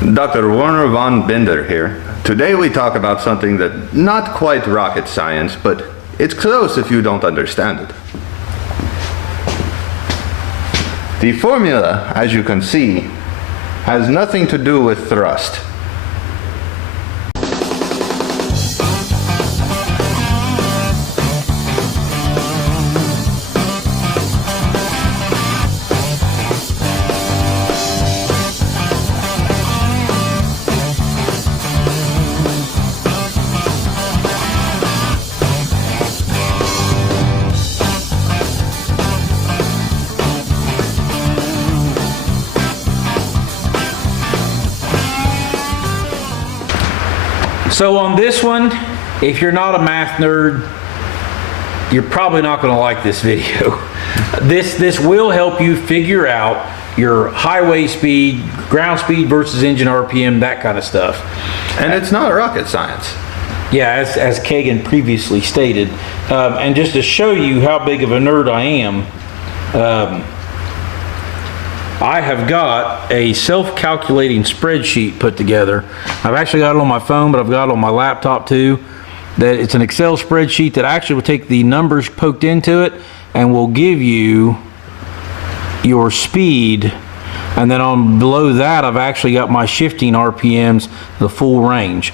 Dr. Werner von Bender here. Today we talk about something that not quite rocket science, but it's close if you don't understand it. The formula, as you can see, has nothing to do with thrust. So on this one, if you're not a math nerd, you're probably not going to like this video. This will help you figure out your highway speed, ground speed versus engine RPM, that kind of stuff. And it's not rocket science. Yeah, as Kagan previously stated. And just to show you how big of a nerd I am, I have got a self-calculating spreadsheet put together. I've actually got it on my phone, but I've got it on my laptop too. That it's an Excel spreadsheet that actually will take the numbers poked into it and will give you your speed. And then on below that, I've actually got my shifting RPMs, the full range.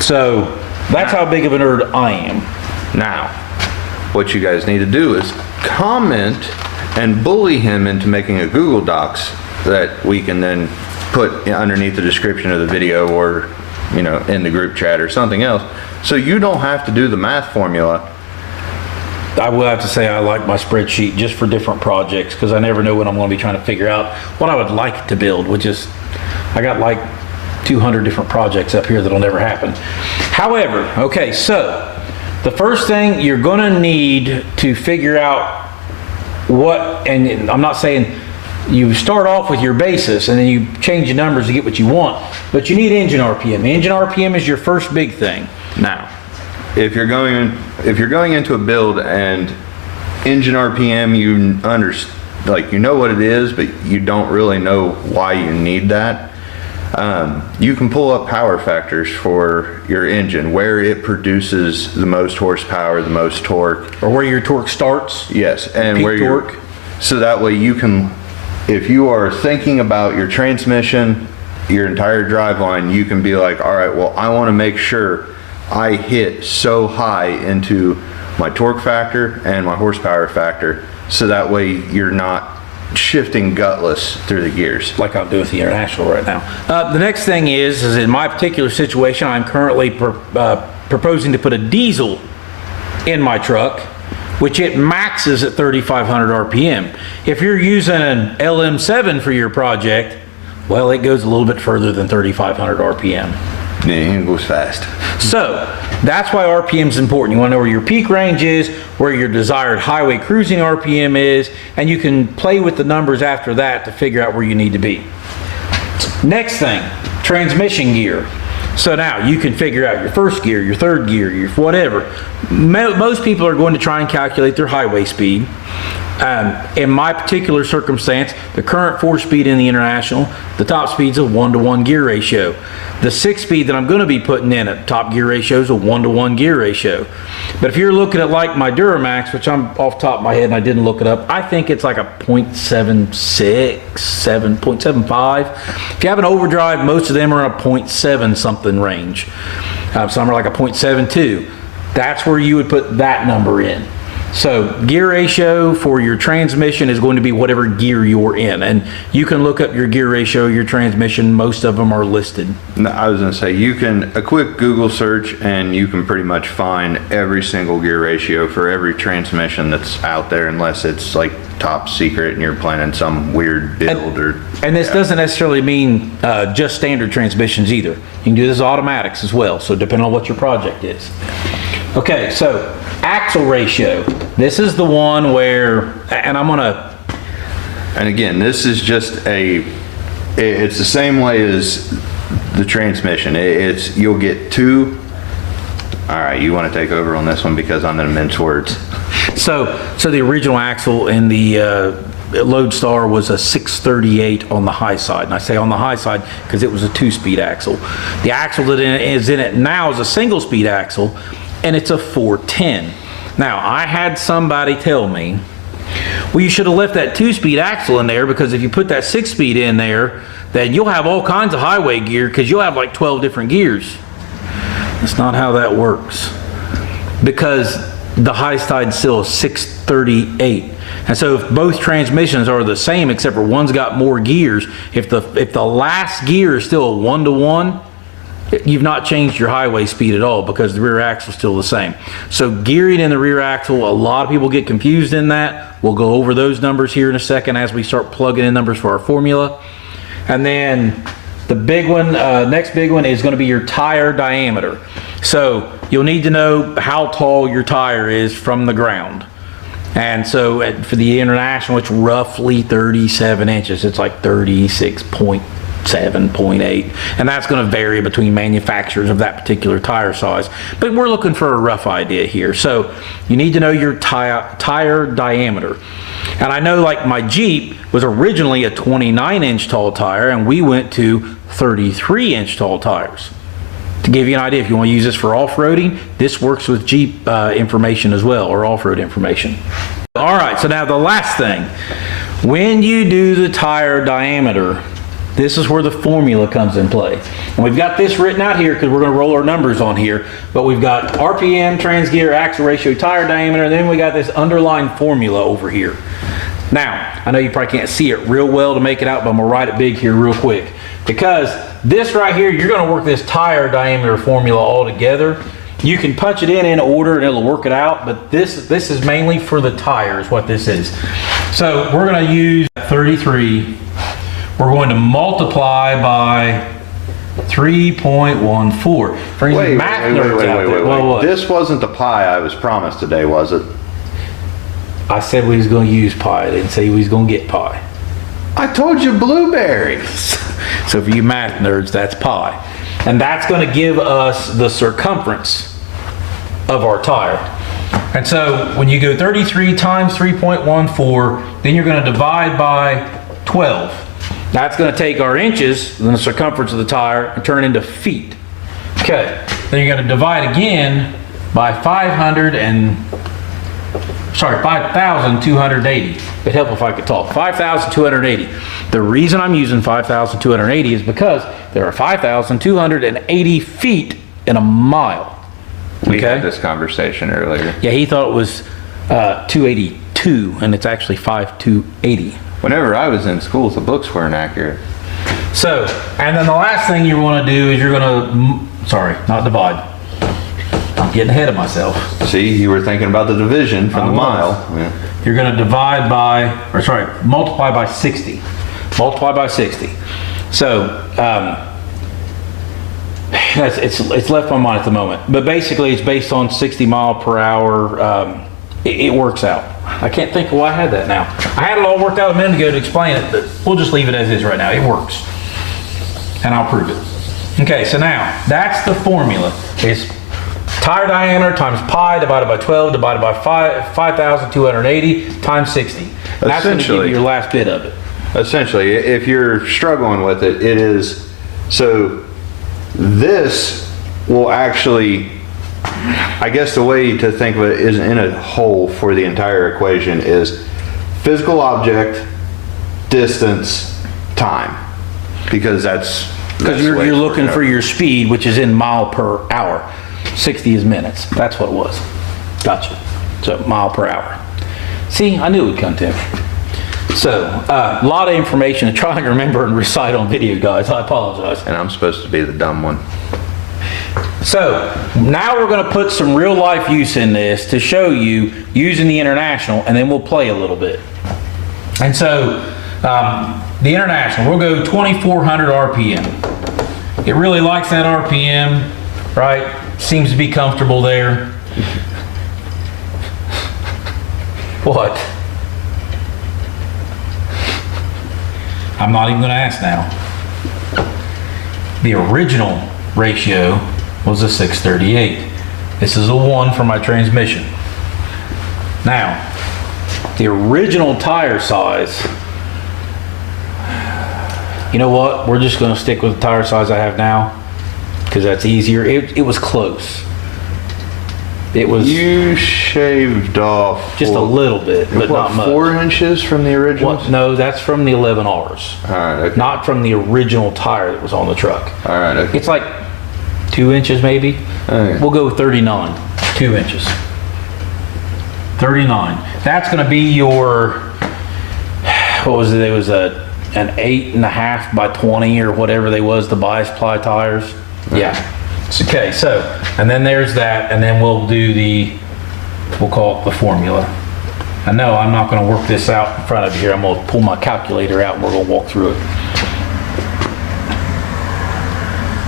So that's how big of a nerd I am. Now, what you guys need to do is comment and bully him into making a Google Docs that we can then put underneath the description of the video, or in the group chat or something else, so you don't have to do the math formula. I will have to say I like my spreadsheet just for different projects, because I never know when I'm going to be trying to figure out what I would like to build, which is, I got like 200 different projects up here that'll never happen. However, okay, so the first thing you're going to need to figure out and I'm not saying you start off with your basis and then you change the numbers to get what you want, but you need engine RPM. Engine RPM is your first big thing. Now, if you're going into a build and engine RPM, you know what it is, but you don't really know why you need that. You can pull up power factors for your engine, where it produces the most horsepower, the most torque. Or where your torque starts? Yes, and peak where torque. So that way you can, if you are thinking about your transmission, your entire drive line, you can be like, all right, well, I want to make sure I hit so high into my torque factor and my horsepower factor, so that way you're not shifting gutless through the gears like I'll do with the International right now. The next thing is in my particular situation, I'm currently proposing to put a diesel in my truck, which it maxes at 3,500 RPM. If you're using an LM7 for your project, well, it goes a little bit further than 3,500 RPM. Yeah, it goes fast. So that's why RPM is important. You want to know where your peak range is, where your desired highway cruising RPM is, and you can play with the numbers after that to figure out where you need to be. Next thing, transmission gear. So now you can figure out your first gear, your third gear, your whatever. Most people are going to try and calculate their highway speed. In my particular circumstance, the current 4-speed in the International, the top speed's a 1-to-1 gear ratio. The 6-speed that I'm going to be putting in at top gear ratio is a 1-to-1 gear ratio. But if you're looking at like my Duramax, which I'm off the top of my head and I didn't look it up, I think it's like a 0.76, 0.75. If you have an overdrive, most of them are in a 0.7 something range. Some are like a 0.72. That's where you would put that number in. So gear ratio for your transmission is going to be whatever gear you're in, and you can look up your gear ratio, your transmission. Most of them are listed. I was going to say, you can, a quick Google search and you can pretty much find every single gear ratio for every transmission that's out there, unless it's like top secret and you're planning some weird build. And this doesn't necessarily mean just standard transmissions either. You can do this automatics as well, so depending on what your project is. Okay, so axle ratio. This is the one where, and and again, this is just it's the same way as the transmission. You'll get two. All right, you want to take over on this one because I'm going to mince words. So the original axle in the Lodestar was a 638 on the high side. And I say on the high side because it was a 2-speed axle. The axle that is in it now is a single speed axle, and it's a 410. Now, I had somebody tell me, well, you should have left that 2-speed axle in there, because if you put that 6-speed in there, then you'll have all kinds of highway gear, because you'll have like 12 different gears. That's not how that works, because the high side still is 638. And so if both transmissions are the same, except for one's got more gears, if the last gear is still a 1-to-1, you've not changed your highway speed at all, because the rear axle is still the same. So gearing in the rear axle, a lot of people get confused in that. We'll go over those numbers here in a second as we start plugging in numbers for our formula. And then the big one, next big one is going to be your tire diameter. So you'll need to know how tall your tire is from the ground. And so for the International, it's roughly 37 inches. It's like 36.7, 0.8. And that's going to vary between manufacturers of that particular tire size. But we're looking for a rough idea here. So you need to know your tire diameter. And I know, like, my Jeep was originally a 29-inch tall tire, and we went to 33-inch tall tires. To give you an idea, if you want to use this for off-roading, this works with Jeep information as well, or off-road information. All right, so now the last thing. When you do the tire diameter, this is where the formula comes in play. And we've got this written out here because we're going to roll our numbers on here. But we've got RPM, transgear, axle ratio, tire diameter, and then we got this underlying formula over here. Now, I know you probably can't see it real well to make it out, but I'm going to write it big here real quick. Because this right here, you're going to work this tire diameter formula all together. You can punch it in order and it'll work it out, but this is mainly for the tires, what this is. So we're going to use 33. We're going to multiply by 3.14. For any math nerds out there. Well, what? This wasn't the pie I was promised today, was it? I said we was going to use pi. I didn't say we was going to get pi. I told you blueberries. So for you math nerds, that's pi. And that's going to give us the circumference of our tire. And so when you go 33 times 3.14, then you're going to divide by 12. That's going to take our inches, and the circumference of the tire, and turn into feet. Okay, then you're going to divide again by 5,280. It'd help if I could talk. 5,280. The reason I'm using 5,280 is because there are 5,280 feet in a mile. We had this conversation earlier. Yeah, he thought it was 282, and it's actually 5,280. Whenever I was in school, the books weren't accurate. So, and then the last thing you want to do is you're going to, sorry, not divide. I'm getting ahead of myself. See, you were thinking about the division from the mile. Yeah. You're going to divide by, or sorry, multiply by 60. Multiply by 60. So, it's left my mind at the moment. But basically, it's based on 60 mile per hour. It works out. I can't think of why I had that now. I had it all worked out a minute ago to explain it, but we'll just leave it as is right now. It works. And I'll prove it. Okay, so now, that's the formula. It's tire diameter times pi divided by 12 divided by 5,280 times 60. That's going to give you your last bit of it. Essentially, if you're struggling with it, it is, so this will actually, I guess the way to think of it is in a whole for the entire equation is physical object, distance, time. Because because you're looking for your speed, which is in mile per hour. 60 is minutes. That's what it was. Gotcha. So mile per hour. See, I knew it would come to me. So, a lot of information to try and remember and recite on video, guys. I apologize. And I'm supposed to be the dumb one. So, now we're going to put some real life use in this to show you using the International, and then we'll play a little bit. And so, the International, we'll go 2,400 RPM. It really likes that RPM, right? Seems to be comfortable there. What? I'm not even going to ask now. The original ratio was a 638. This is a 1 for my transmission. Now, the original tire size, you know what? We're just going to stick with the tire size I have now because that's easier. It was close. It was You shaved off just a little bit, but not much. 4 inches from the original? What? No, that's from the 11Rs. All right. Okay. Not from the original tire that was on the truck. All right. Okay. It's like 2 inches maybe. Okay. We'll go with 39, 2 inches. 39. That's going to be your, what was it? It was an 8.5 by 20 or whatever they was, the bias ply tires. Yeah. Okay, so, and then there's that, and then we'll do we'll call it the formula. I know I'm not going to work this out in front of you here. I'm going to pull my calculator out and we're going to walk through it.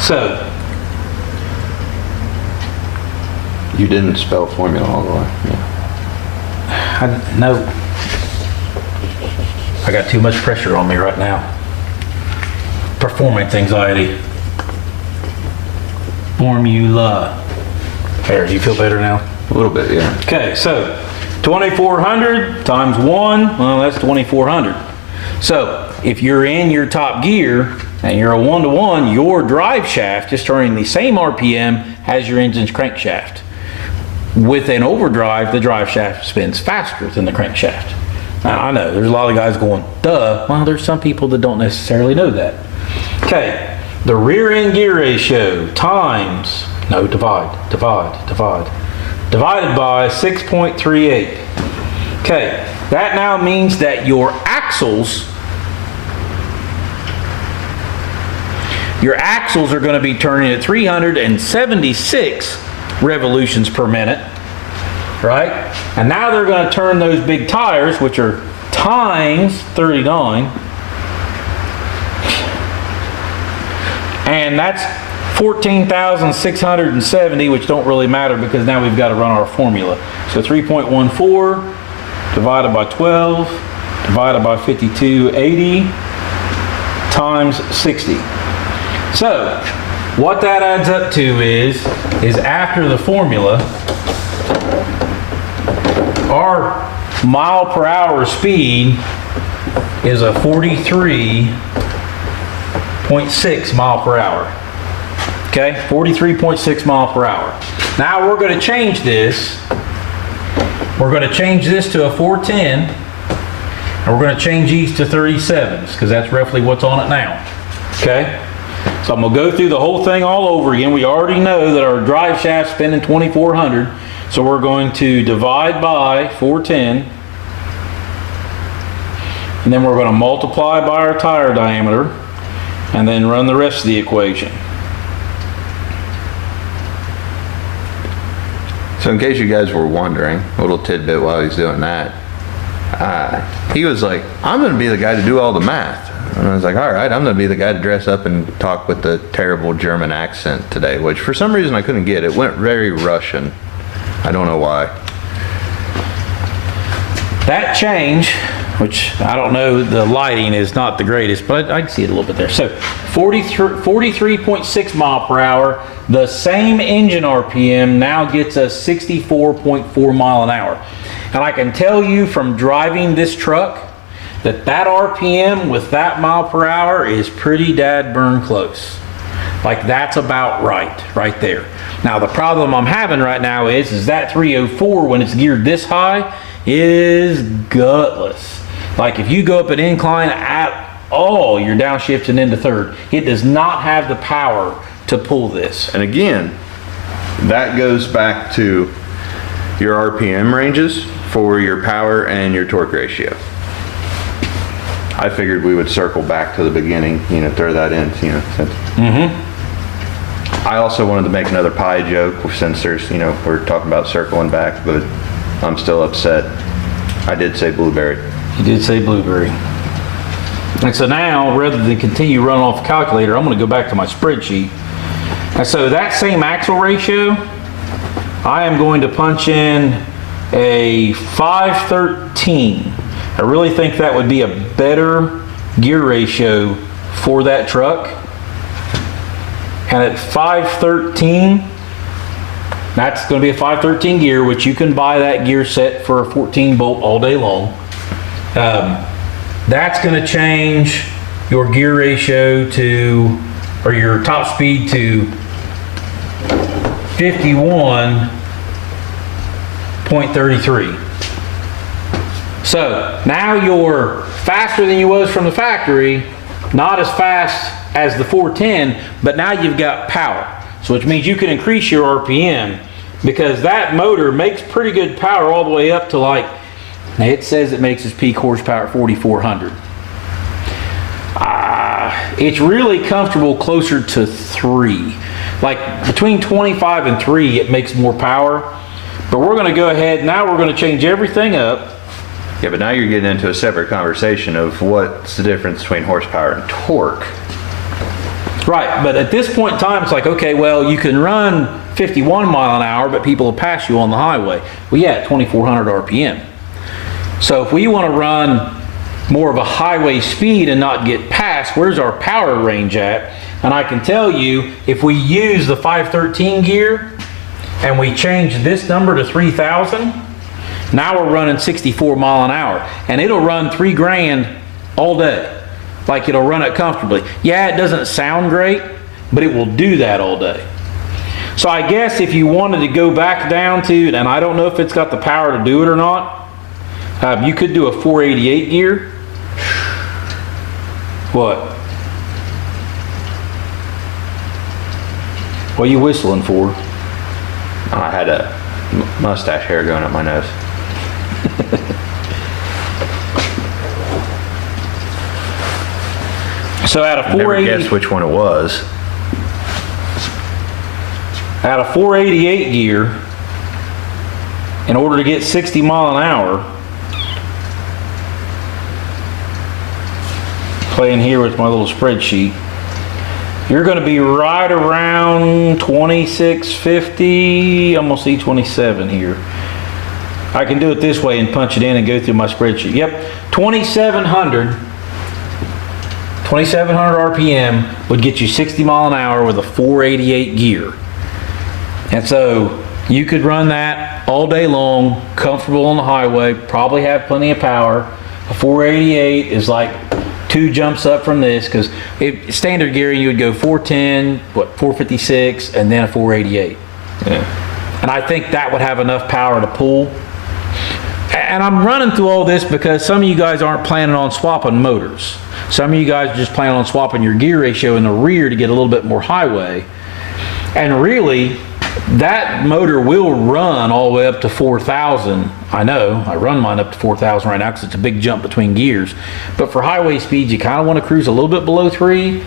So, You didn't spell formula all the way. Yeah. no, I got too much pressure on me right now. Performance anxiety. Formula. There, do you feel better now? A little bit, yeah. Okay, so 2,400 times 1, well, that's 2,400. So if you're in your top gear and you're a 1-to-1, your drive shaft is turning the same RPM as your engine's crankshaft. With an overdrive, the drive shaft spins faster than the crankshaft. Now, I know there's a lot of guys going, duh. Well, there's some people that don't necessarily know that. Okay. The rear end gear ratio times, no, divided by 6.38. Okay, that now means that your axles are going to be turning at 376 revolutions per minute, right? And now they're going to turn those big tires, which are times 39, and that's 14,670, which don't really matter because now we've got to run our formula. So 3.14 divided by 12 divided by 5280 times 60. So what that adds up to is after the formula, our mile per hour speed is a 43.6 mile per hour. Okay, 43.6 mile per hour. Now we're going to change this. We're going to change this to a 410, and we're going to change these to 37s because that's roughly what's on it now. Okay, so I'm going to go through the whole thing all over again. We already know that our drive shaft's spinning 2,400, so we're going to divide by 410, and then we're going to multiply by our tire diameter, and then run the rest of the equation. So in case you guys were wondering, a little tidbit while he's doing that, he was like, I'm going to be the guy to do all the math. And I was like, all right, I'm going to be the guy to dress up and talk with the terrible German accent today, which for some reason I couldn't get. It went very Russian. I don't know why. That change, which I don't know, the lighting is not the greatest, but I can see it a little bit there. So 43.6 mile per hour, the same engine RPM now gets us 64.4 mile an hour. And I can tell you from driving this truck that RPM with that mile per hour is pretty dadburn close. Like that's about right there. Now the problem I'm having right now is that 304 when it's geared this high is gutless. Like if you go up an incline at all, you're downshifting into third. It does not have the power to pull this. And again, that goes back to your RPM ranges for your power and your torque ratio. I figured we would circle back to the beginning, throw that in, since. I also wanted to make another pie joke since there's, we're talking about circling back, but I'm still upset. I did say blueberry. You did say blueberry. And so now, rather than continue running off the calculator, I'm going to go back to my spreadsheet. And so that same axle ratio, I am going to punch in a 513. I really think that would be a better gear ratio for that truck. And at 513, That's going to be a 513 gear, which you can buy that gear set for a 14 bolt all day long. That's going to change your gear ratio to, or your top speed to 51.33. So now you're faster than you was from the factory, not as fast as the 410, but now you've got power. So which means you can increase your RPM, because that motor makes pretty good power all the way up to, like, it says it makes its peak horsepower at 4,400. It's really comfortable closer to 3. Like between 25 and 3, it makes more power. But we're going to go ahead, now we're going to change everything up. Yeah, but now you're getting into a separate conversation of what's the difference between horsepower and torque. Right, but at this point in time, it's like, okay, well, you can run 51 mile an hour, but people will pass you on the highway. Well, yeah, at 2,400 RPM. So if we want to run more of a highway speed and not get passed, where's our power range at? And I can tell you, if we use the 513 gear and we change this number to 3,000, now we're running 64 mile an hour, and it'll run 3 grand all day. Like, it'll run it comfortably. Yeah, it doesn't sound great, but it will do that all day. So I guess if you wanted to go back down to, and I don't know if it's got the power to do it or not, you could do a 488 gear. What? What are you whistling for? I had a mustache hair going up my nose. So at a 480, never guessed which one it was. At a 488 gear, in order to get 60 mile an hour, playing here with my little spreadsheet, you're going to be right around 2650, almost E27 here. I can do it this way and punch it in and go through my spreadsheet. Yep, 2700 RPM would get you 60 mile an hour with a 488 gear. And so you could run that all day long, comfortable on the highway, probably have plenty of power. A 488 is like 2 jumps up from this, because standard gearing you would go 410, 456, and then a 488. Yeah. And I think that would have enough power to pull. And I'm running through all this because some of you guys aren't planning on swapping motors. Some of you guys are just planning on swapping your gear ratio in the rear to get a little bit more highway. And really, that motor will run all the way up to 4,000. I know, I run mine up to 4,000 right now because it's a big jump between gears. But for highway speeds, you kind of want to cruise a little bit below 3.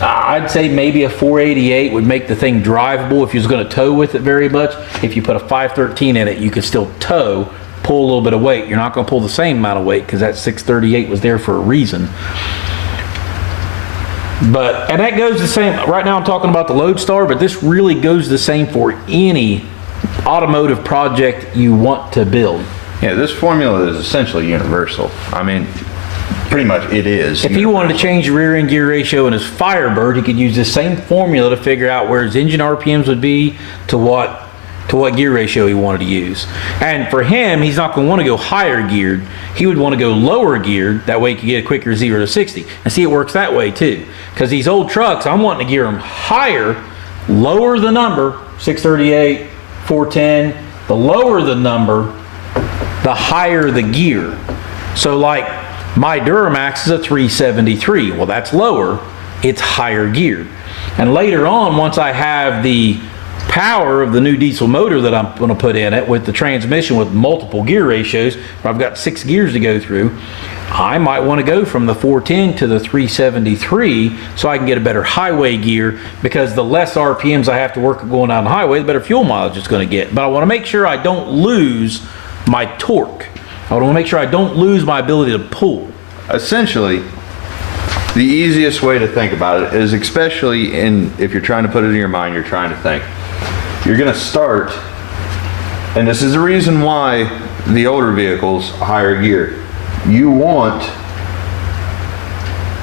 I'd say maybe a 488 would make the thing drivable if you was going to tow with it very much. If you put a 513 in it, you could still tow, pull a little bit of weight. You're not going to pull the same amount of weight because that 638 was there for a reason. But, and that goes the same, right now I'm talking about the Lodestar, but this really goes the same for any automotive project you want to build. Yeah, this formula is essentially universal. I mean, pretty much it is. If he wanted to change the rear end gear ratio in his Firebird, he could use the same formula to figure out where his engine RPMs would be to what gear ratio he wanted to use. And for him, he's not going to want to go higher geared. He would want to go lower geared. That way he could get a quicker 0 to 60. And see, it works that way too. Because these old trucks, I'm wanting to gear them higher, lower the number, 638, 410. The lower the number, the higher the gear. So like my Duramax is a 373. Well, that's lower. It's higher geared. And later on, once I have the power of the new diesel motor that I'm going to put in it with the transmission with multiple gear ratios, where I've got 6 gears to go through, I might want to go from the 410 to the 373 so I can get a better highway gear, because the less RPMs I have to work going down the highway, the better fuel mileage it's going to get. But I want to make sure I don't lose my torque. I want to make sure I don't lose my ability to pull. Essentially, the easiest way to think about it is, especially if you're trying to put it in your mind, you're trying to think. You're going to start, and this is the reason why the older vehicles higher gear. You want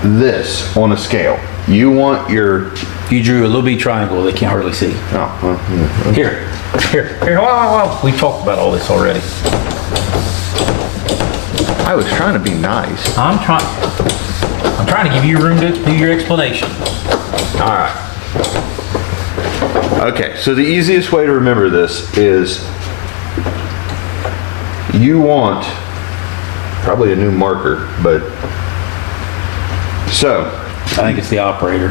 this on a scale. You want your, You drew a little bitty triangle they can't hardly see. oh, well, Here, whoa. We talked about all this already. I was trying to be nice. I'm trying to give you room to do your explanation. All right. Okay, so the easiest way to remember this is you want probably a new marker, but so I think it's the operator.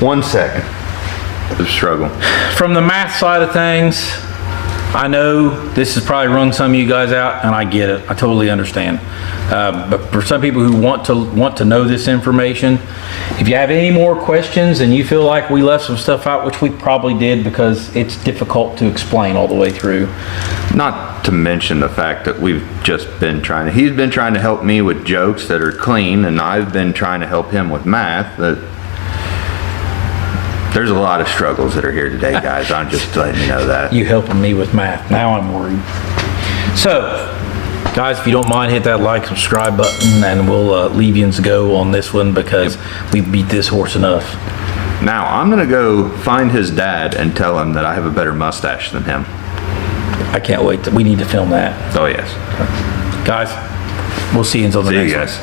1 second of struggle. From the math side of things, I know this has probably rung some of you guys out, and I get it. I totally understand. But for some people who want to know this information, if you have any more questions and you feel like we left some stuff out, which we probably did because it's difficult to explain all the way through. Not to mention the fact that he's been trying to help me with jokes that are clean, and I've been trying to help him with math. That there's a lot of struggles that are here today, guys. I'm just letting you know that. You helping me with math. Now I'm worried. So, guys, if you don't mind, hit that like, subscribe button, and we'll leave you to go on this one because we beat this horse enough. Now, I'm going to go find his dad and tell him that I have a better mustache than him. I can't wait. We need to film that. Oh, yes. Guys, we'll see you until the See next you one. guys.